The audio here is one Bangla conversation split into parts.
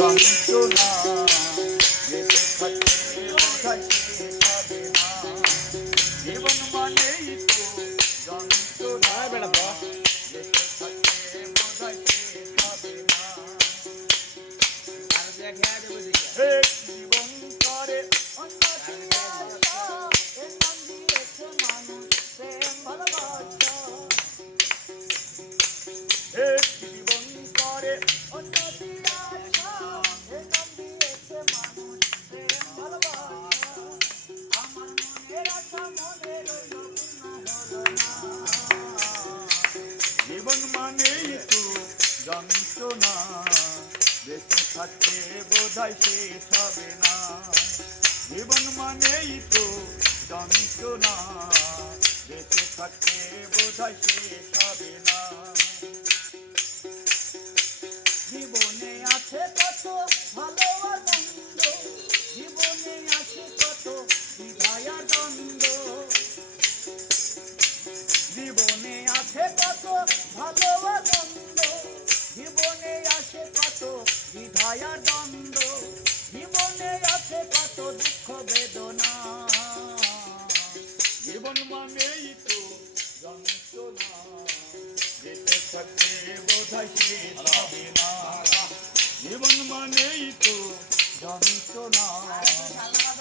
যন্ত্রণা বেঁচে থাকতে বোধহয় শেষ হবে না। জীবন মানেই তো যন্ত্রণা বেঁচে থাকতে বোধহয় শেষ হবে না। এক জীবন করে অন্য আশা, এ নাম দিয়েছে মানুষ প্রেম ভালোবাসা। এক জীবন করে অন্য আশা, এ নাম দিয়েছে মানুষ প্রেম ভালোবাসা। আমার মনের আশা মনে রইল পূর্ণ হলো না। জীবন মানেই তো যন্ত্রণা বেঁচে থাকতে বোধহয় শেষ হবে না। জীবন মানেই তো যন্ত্রণা বেঁচে থাকতে বোধহয় শেষ হবে না। জীবনে আছে কত ভালো আর মন্দ, জীবনে আছে কত দ্বিধায়া দ্বন্দ্ব। জীবনে আছে কত ভালো আর মন্দ, জীবনে আছে কত দ্বিধায়া দ্বন্দ্ব। জীবনে আছে কত দুঃখ বেদনা। জীবন মানেই তো যন্ত্রণা বেঁচে থাকতে বোধহয় শেষ হবে না। জীবন মানেই তো যন্ত্রণা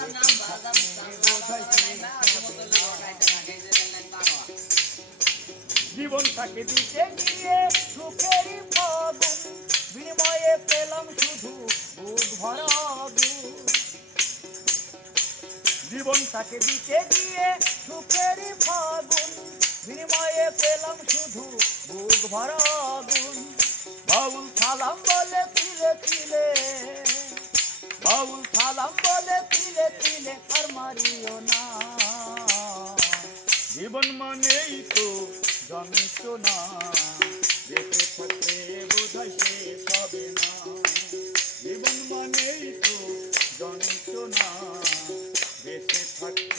বেঁচে থাকতে বোধহয় শেষ হবে না। জীবনটাকে দিতে গিয়ে সুখেরই ফাগুন, বিনিময়ে পেলাম শুধু বুক ভরা আগুন। জীবনটাকে দিতে গিয়ে সুখেরই ফাগুন, বিনিময়ে পেলাম শুধু বুক ভরা আগুন। বাউল সালাম বলে তিলে তিলে, বাউল সালাম বলে তিলে তিলে আর মারিও না। জীবন মানেই তো যন্ত্রণা বেঁচে থাকতে বোধহয় শেষ হবে না। জীবন মানেই তো যন্ত্রণা বেঁচে থাকতে